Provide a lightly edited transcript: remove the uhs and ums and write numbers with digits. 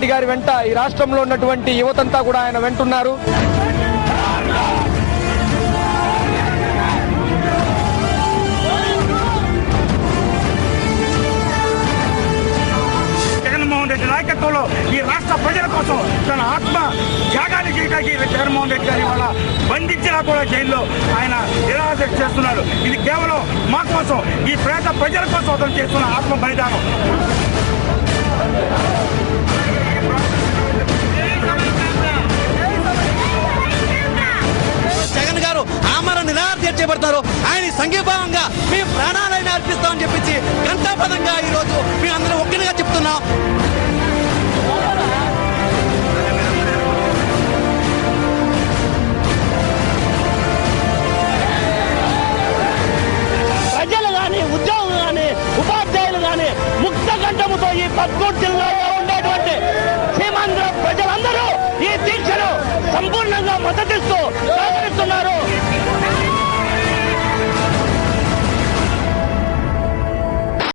రెడ్డి గారి వెంట ఈ రాష్ట్రంలో ఉన్నటువంటి యువతంతా కూడా ఆయన వెంటున్నారు. జగన్మోహన్ రెడ్డి నాయకత్వంలో ఈ రాష్ట్ర ప్రజల కోసం తన ఆత్మ త్యాగాన్ని చేయడానికి జగన్మోహన్ రెడ్డి గారి వల్ల బంధించినా కూడా జైల్లో ఆయన నిరాశ చేస్తున్నారు. ఇది కేవలం మా కోసం, ఈ పేద ప్రజల కోసం అతను చేస్తున్న ఆత్మ బలిదానం. జగన్ గారు ఆమరణ నిరాహార చేపడతారు. ఆయన సంఘీభావంగా మేము ప్రాణాలైనా అర్పిస్తామని చెప్పించి గంటాపదంగా ఈ రోజు మేము అందరం ఒక్కనిగా చెప్తున్నాం. ప్రజలు కానీ, ఉద్యోగులు కానీ, ఉపాధ్యాయులు కానీ ముక్త కంఠముతో ఈ 13 జిల్లాలో ఉండేటువంటి సీమాంధ్ర ప్రజలందరూ ఈ దీక్షను సంపూర్ణంగా మద్దతు